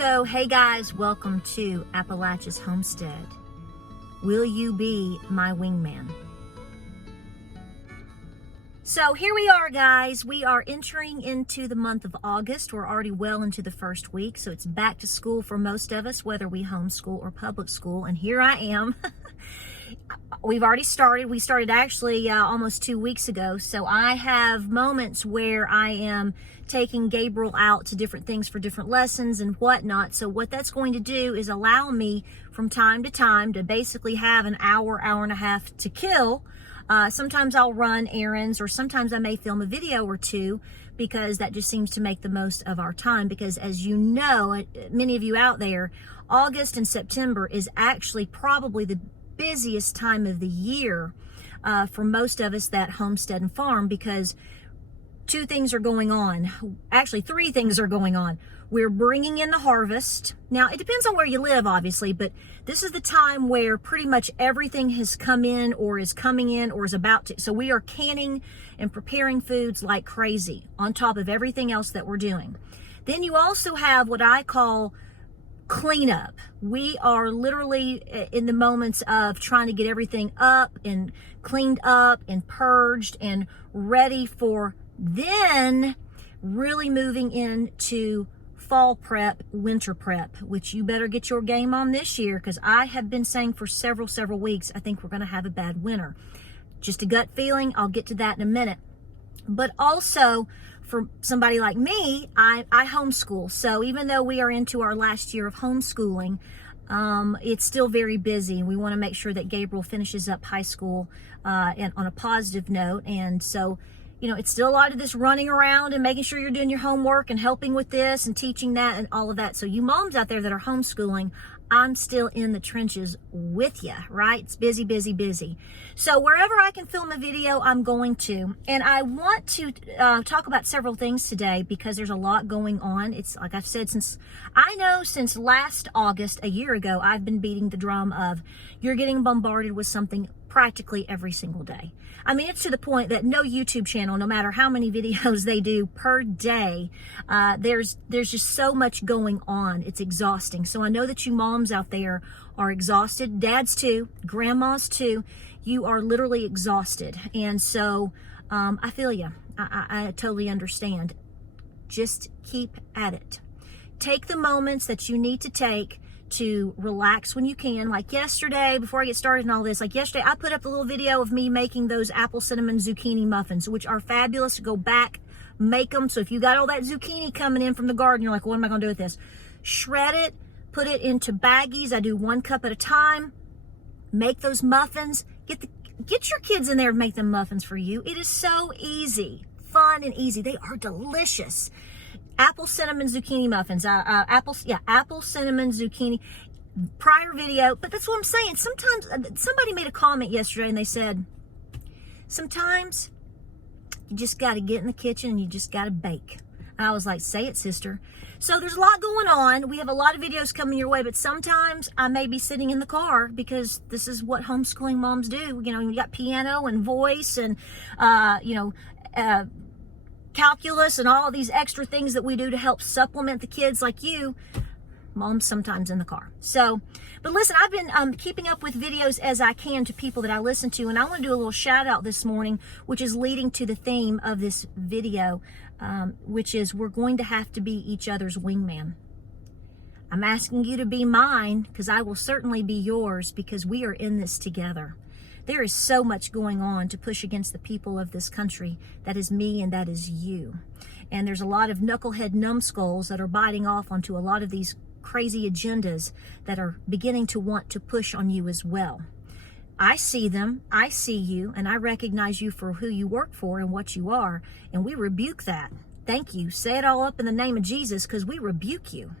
So, hey guys, welcome to Appalachia's Homestead. Will you be my wingman? So here we are, guys. We are entering into the month of August. We're already well into the first week, so it's back to school for most of us, whether we homeschool or public school. And here I am. We've already started. We started actually almost 2 weeks ago. So I have moments where I am taking Gabriel out to different things for different lessons and whatnot. So what that's going to do is allow me from time to time to basically have an hour, hour and a half to kill. Sometimes I'll run errands, or sometimes I may film a video or two, because that just seems to make the most of our time. Because as you know, many of you out there, August and September is actually probably the busiest time of the year for most of us that homestead and farm, because two things are going on. Actually, three things are going on. We're bringing in the harvest. Now, it depends on where you live, obviously, but this is the time where pretty much everything has come in or is coming in or is about to. So we are canning and preparing foods like crazy on top of everything else that we're doing. Then you also have what I call cleanup. We are literally in the moments of trying to get everything up and cleaned up and purged and ready for then really moving into fall prep, winter prep, which you better get your game on this year, because I have been saying for several weeks, I think we're going to have a bad winter. Just a gut feeling. I'll get to that in a minute. But also, for somebody like me, I homeschool. So even though we are into our last year of homeschooling, it's still very busy. We want to make sure that Gabriel finishes up high school and on a positive note. And so, you know, it's still a lot of this running around and making sure you're doing your homework and helping with this and teaching that and all of that. So you moms out there that are homeschooling, I'm still in the trenches with you, right? It's busy. So wherever I can film a video, I'm going to. And I want to talk about several things today, because there's a lot going on. It's like I've said, since last August, a year ago, I've been beating the drum of you're getting bombarded with something practically every single day. I mean, it's to the point that no YouTube channel, no matter how many videos they do per day, there's just so much going on. It's exhausting. So I know that you moms out there are exhausted. Dads too, grandmas too. You are literally exhausted. And so I feel you. I totally understand. Just keep at it. Take the moments that you need to take to relax when you can. Like yesterday, before I get started and all this, like yesterday, I put up a little video of me making those apple cinnamon zucchini muffins, which are fabulous. Go back, make them. So if you got all that zucchini coming in from the garden, you're like, what am I going to do with this? Shred it, put it into baggies. I do 1 cup at a time. Make those muffins. Get your kids in there and make them muffins for you. It is so easy, fun and easy. They are delicious. Apple cinnamon zucchini muffins. Apple cinnamon zucchini. Prior video, but that's what I'm saying. Sometimes somebody made a comment yesterday and they said, sometimes you just got to get in the kitchen and you just got to bake. And I was like, say it, sister. So there's a lot going on. We have a lot of videos coming your way, but sometimes I may be sitting in the car, because this is what homeschooling moms do. You know, you got piano and voice and, calculus and all of these extra things that we do to help supplement the kids like you. Mom's sometimes in the car. So, but listen, I've been keeping up with videos as I can to people that I listen to, and I want to do a little shout out this morning, which is leading to the theme of this video, which is we're going to have to be each other's wingman. I'm asking you to be mine, because I will certainly be yours, because we are in this together. There is so much going on to push against the people of this country. That is me and that is you. And there's a lot of knucklehead numbskulls that are biting off onto a lot of these crazy agendas that are beginning to want to push on you as well. I see them, I see you, and I recognize you for who you work for and what you are. And we rebuke that. Thank you. Say it all up in the name of Jesus, because we rebuke you.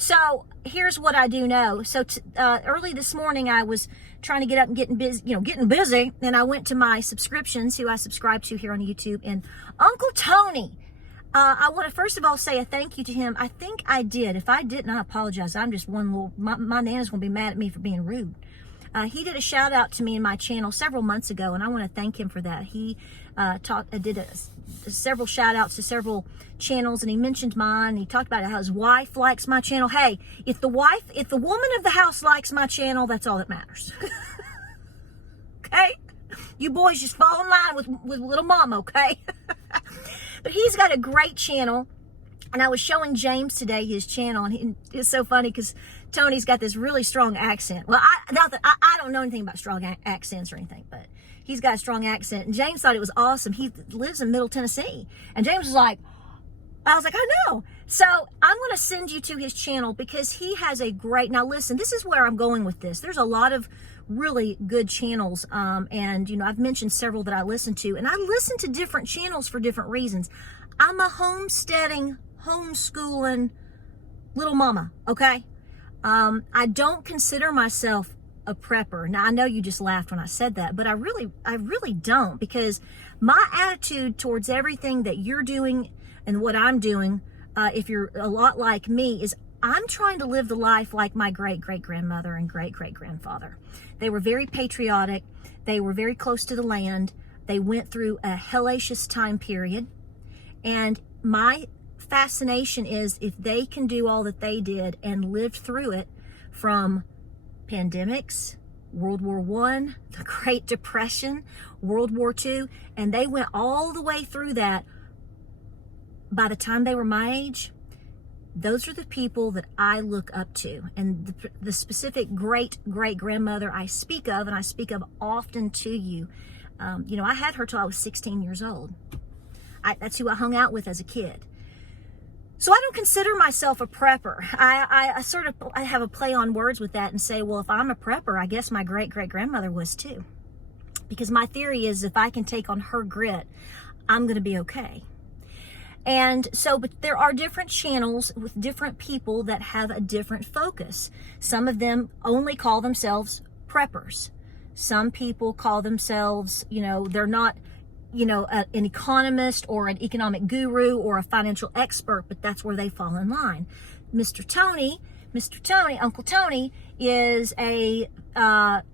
So here's what I do know. So early this morning, I was trying to get up and getting busy. And I went to my subscriptions, who I subscribe to here on YouTube. And Uncle Tony, I want to first of all say a thank you to him. I think I did. If I didn't, I apologize. I'm just one little, my Nana's going to be mad at me for being rude. He did a shout out to me in my channel several months ago, and I want to thank him for that. He did several shout outs to several channels, and he mentioned mine. And he talked about how his wife likes my channel. Hey, if the woman of the house likes my channel, that's all that matters. Okay? You boys just fall in line with little mama, okay? But he's got a great channel. And I was showing James today his channel, and it's so funny because Tony's got this really strong accent. Well, I don't know anything about strong accents or anything, but he's got a strong accent. And James thought it was awesome. He lives in Middle Tennessee. And James was like, I know. So I'm going to send you to his channel because he has a great, now listen, this is where I'm going with this. There's a lot of really good channels. And, you know, I've mentioned several that I listen to, and I listen to different channels for different reasons. I'm a homeschooling little mama, okay? I don't consider myself a prepper. Now, I know you just laughed when I said that, but I really don't, because my attitude towards everything that you're doing and what I'm doing, if you're a lot like me, is I'm trying to live the life like my great-great-grandmother and great-great-grandfather. They were very patriotic. They were very close to the land. They went through a hellacious time period. And my fascination is if they can do all that they did and lived through it, from pandemics, World War I, the Great Depression, World War II, and they went all the way through that. By the time they were my age, those are the people that I look up to. And the specific great-great-grandmother I speak of, and I speak of often to you, you know, I had her till I was 16 years old. That's who I hung out with as a kid. So I don't consider myself a prepper. I have a play on words with that and say, well, if I'm a prepper, I guess my great-great-grandmother was too. Because my theory is if I can take on her grit, I'm going to be okay. And so, but there are different channels with different people that have a different focus. Some of them only call themselves preppers. Some people call themselves, you know, they're not, you know, an economist or an economic guru or a financial expert, but that's where they fall in line. Mr. Tony, Uncle Tony, is a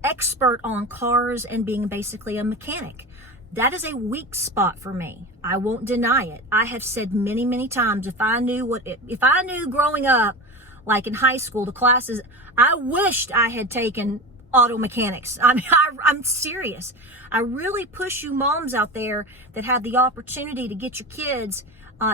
expert on cars and being basically a mechanic. That is a weak spot for me. I won't deny it. I have said many, many times, if I knew growing up, like in high school, the classes, I wished I had taken auto mechanics. I mean, I'm serious. I really push you moms out there that have the opportunity to get your kids,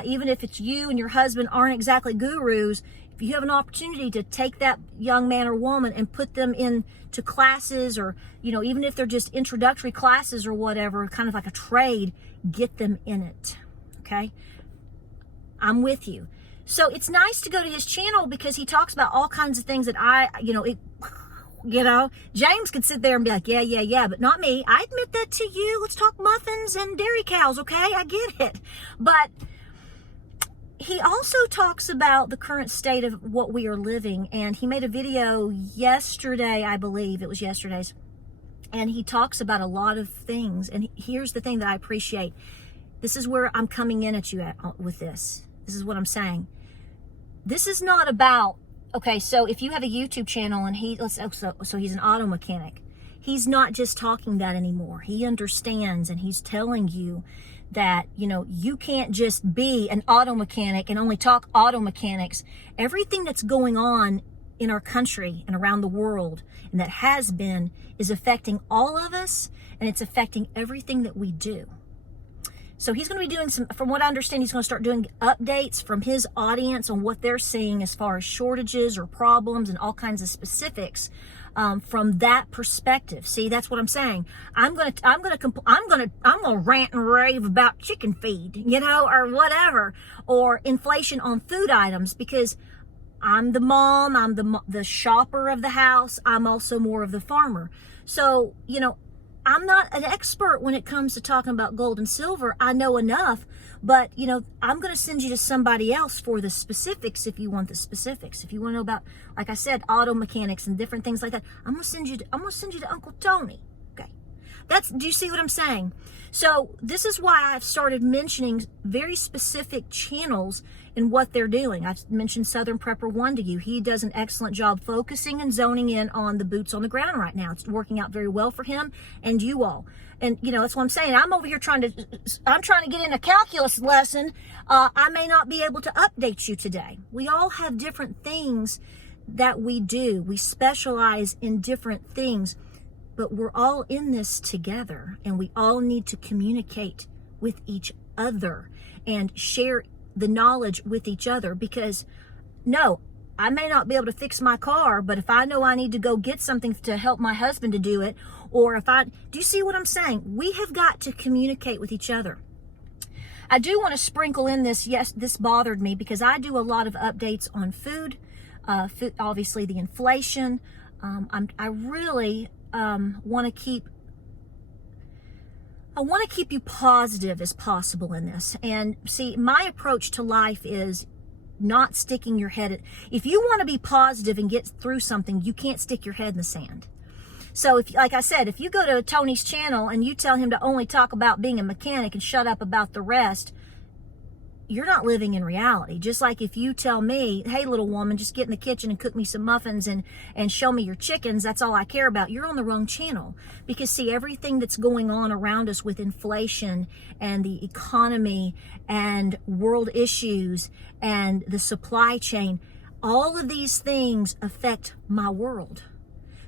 even if it's you and your husband aren't exactly gurus, if you have an opportunity to take that young man or woman and put them into classes, or, you know, even if they're just introductory classes or whatever, kind of like a trade, get them in it, okay? I'm with you. So it's nice to go to his channel because he talks about all kinds of things that James could sit there and be like, yeah, but not me. I admit that to you. Let's talk muffins and dairy cows, okay? I get it. But he also talks about the current state of what we are living, and he made a video yesterday, I believe it was yesterday's, and he talks about a lot of things. And here's the thing that I appreciate. This is where I'm coming in at you with this. This is what I'm saying. This is not about, okay, so if you have a YouTube channel and so he's an auto mechanic, he's not just talking that anymore. He understands, and he's telling you that, you know, you can't just be an auto mechanic and only talk auto mechanics. Everything that's going on in our country and around the world, and that has been, is affecting all of us, and it's affecting everything that we do. So he's going to be doing from what I understand, he's going to start doing updates from his audience on what they're seeing as far as shortages or problems and all kinds of specifics from that perspective. See, that's what I'm saying. I'm gonna rant and rave about chicken feed, you know, or whatever, or inflation on food items, because I'm the mom, I'm the shopper of the house. I'm also more of the farmer. So, you know, I'm not an expert when it comes to talking about gold and silver. I know enough, but, you know, I'm going to send you to somebody else for the specifics if you want the specifics. If you want to know about, like I said, auto mechanics and different things like that, I'm going to send you to Uncle Tony. Okay. Do you see what I'm saying? So this is why I've started mentioning very specific channels and what they're doing. I've mentioned Southern Prepper 1 to you. He does an excellent job focusing and zoning in on the boots on the ground right now. It's working out very well for him and you all. And, you know, that's what I'm saying. I'm over here trying to get in a calculus lesson. I may not be able to update you today. We all have different things that we do. We specialize in different things. But we're all in this together, and we all need to communicate with each other and share the knowledge with each other, because no, I may not be able to fix my car, but if I know I need to go get something to help my husband to do it, or do you see what I'm saying? We have got to communicate with each other. I do want to sprinkle in this. Yes, this bothered me because I do a lot of updates on food, obviously the inflation. I really want to keep you positive as possible in this. And see, my approach to life is not sticking your head if you want to be positive and get through something, you can't stick your head in the sand. So if, like I said, if you go to Tony's channel and you tell him to only talk about being a mechanic and shut up about the rest, you're not living in reality. Just like if you tell me, hey, little woman, just get in the kitchen and cook me some muffins and show me your chickens, that's all I care about, you're on the wrong channel. Because see, everything that's going on around us with inflation and the economy and world issues and the supply chain, all of these things affect my world.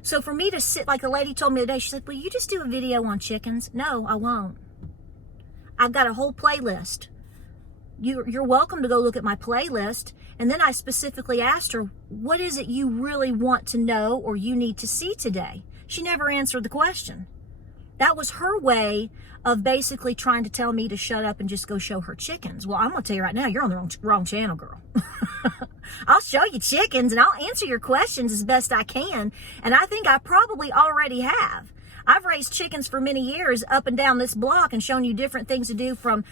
So for me to sit, like a lady told me today, she said, will you just do a video on chickens? No, I won't. I've got a whole playlist. You're welcome to go look at my playlist. And then I specifically asked her, what is it you really want to know or you need to see today? She never answered the question. That was her way of basically trying to tell me to shut up and just go show her chickens. Well, I'm going to tell you right now, you're on the wrong channel, girl. I'll show you chickens and I'll answer your questions as best I can. And I think I probably already have. I've raised chickens for many years up and down this block and shown you different things to do, from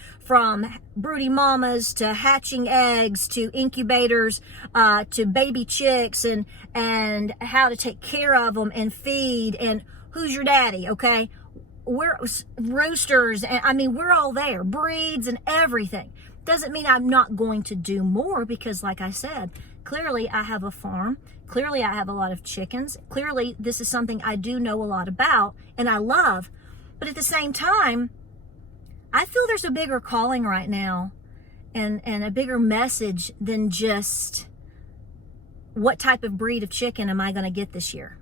broody mamas to hatching eggs to incubators to baby chicks and how to take care of them and feed and who's your daddy, okay? We're roosters, and I mean, we're all there, breeds and everything. Doesn't mean I'm not going to do more, because like I said, clearly I have a farm. Clearly I have a lot of chickens. Clearly this is something I do know a lot about and I love. But at the same time, I feel there's a bigger calling right now and a bigger message than just what type of breed of chicken am I going to get this year.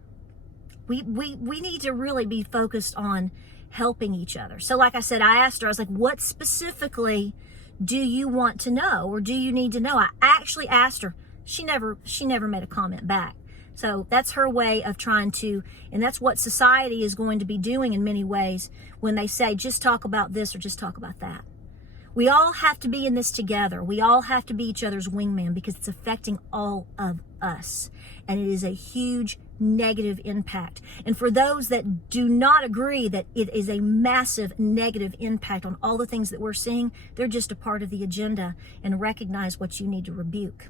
We need to really be focused on helping each other. So like I said, I asked her, I was like, what specifically do you want to know or do you need to know? I actually asked her. She never made a comment back. So that's her way of trying to, and that's what society is going to be doing in many ways when they say, just talk about this or just talk about that. We all have to be in this together. We all have to be each other's wingman, because it's affecting all of us. And it is a huge negative impact. And for those that do not agree that it is a massive negative impact on all the things that we're seeing, they're just a part of the agenda, and recognize what you need to rebuke.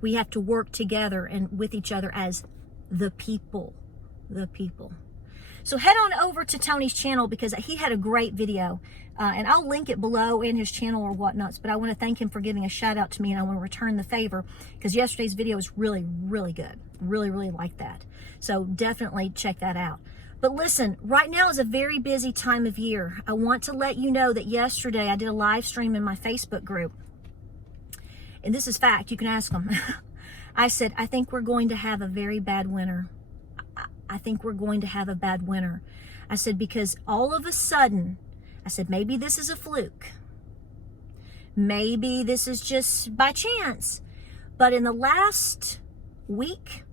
We have to work together and with each other as the people. So head on over to Tony's channel, because he had a great video. And I'll link it below in his channel or whatnots. But I want to thank him for giving a shout out to me, and I want to return the favor, because yesterday's video was really, really good. Really like that. So definitely check that out. But listen, right now is a very busy time of year. I want to let you know that yesterday I did a live stream in my Facebook group. And this is fact, you can ask them. I said, I think we're going to have a very bad winter. I think we're going to have a bad winter. I said, because all of a sudden, I said, maybe this is a fluke. Maybe this is just by chance. But in the last week,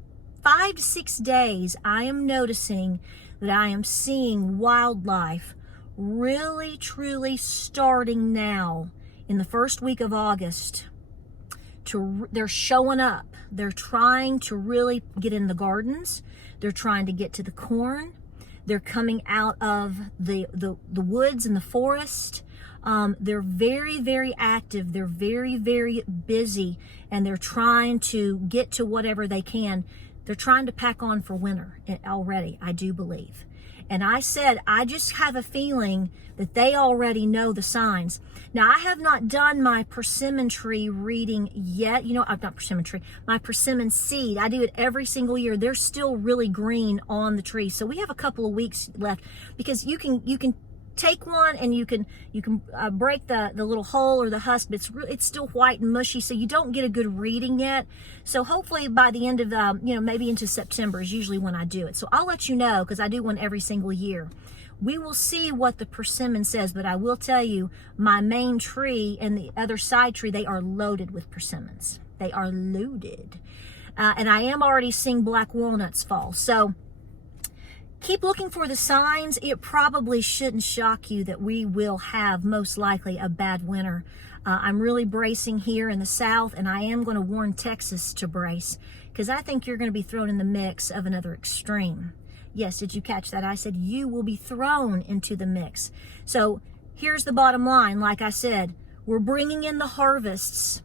5 to 6 days, I am noticing that I am seeing wildlife really, truly starting now in the first week of August. They're showing up. They're trying to really get in the gardens. They're trying to get to the corn. They're coming out of the woods and the forest. They're very, very active. They're very, very busy, and they're trying to get to whatever they can. They're trying to pack on for winter already, I do believe. And I said, I just have a feeling that they already know the signs. Now, I have not done my persimmon tree reading yet. You know, I've not persimmon tree, my persimmon seed. I do it every single year. They're still really green on the tree. So we have a couple of weeks left, because you can take one and you can break the little hole or the husk, but it's still white and mushy, so you don't get a good reading yet. So hopefully by the end of maybe into September is usually when I do it. So I'll let you know, because I do one every single year. We will see what the persimmon says, but I will tell you, my main tree and the other side tree, they are loaded with persimmons. They are loaded. And I am already seeing black walnuts fall. So keep looking for the signs. It probably shouldn't shock you that we will have most likely a bad winter. I'm really bracing here in the South, and I am going to warn Texas to brace, because I think you're going to be thrown in the mix of another extreme. Yes, did you catch that? I said you will be thrown into the mix. So here's the bottom line. Like I said, we're bringing in the harvests.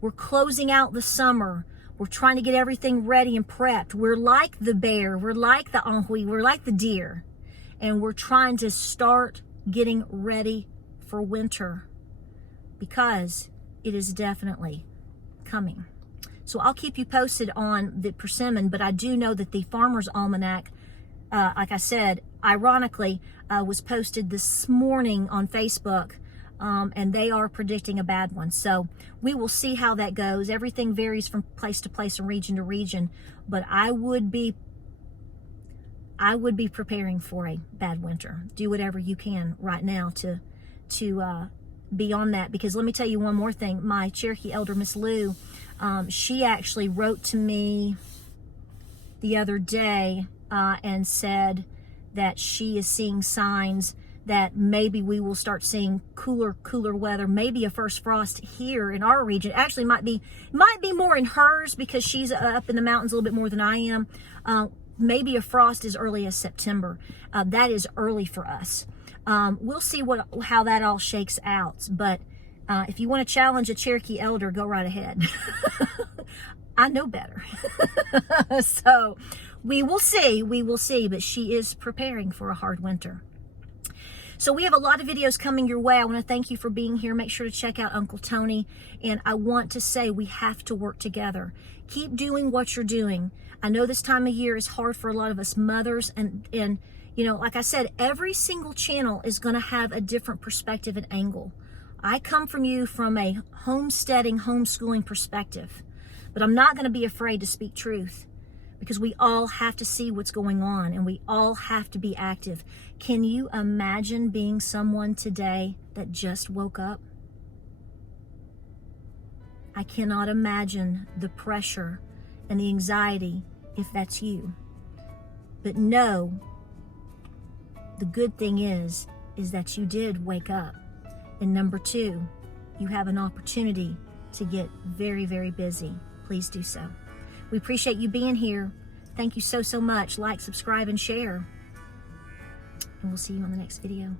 We're closing out the summer. We're trying to get everything ready and prepped. We're like the bear. We're like the anhui. We're like the deer. And we're trying to start getting ready for winter, because it is definitely coming. So I'll keep you posted on the persimmon, but I do know that the Farmer's Almanac, like I said, ironically, was posted this morning on Facebook, and they are predicting a bad one. So we will see how that goes. Everything varies from place to place and region to region, but I would be preparing for a bad winter. Do whatever you can right now to be on that, because let me tell you one more thing. My Cherokee elder, Miss Lou, she actually wrote to me the other day and said that she is seeing signs that maybe we will start seeing cooler weather, maybe a first frost here in our region. Actually, might be more in hers, because she's up in the mountains a little bit more than I am. Maybe a frost as early as September. That is early for us. We'll see how that all shakes out. But if you want to challenge a Cherokee elder, go right ahead. I know better. So we will see, but she is preparing for a hard winter. So we have a lot of videos coming your way. I want to thank you for being here. Make sure to check out Uncle Tony. And I want to say we have to work together. Keep doing what you're doing. I know this time of year is hard for a lot of us mothers. And you know, like I said, every single channel is going to have a different perspective and angle. I come from you from a homesteading, homeschooling perspective. But I'm not going to be afraid to speak truth, because we all have to see what's going on, and we all have to be active. Can you imagine being someone today that just woke up? I cannot imagine the pressure and the anxiety if that's you. But no, the good thing is that you did wake up. And number two, you have an opportunity to get very, very busy. Please do so. We appreciate you being here. Thank you so much. Like, subscribe, and share. And we'll see you on the next video.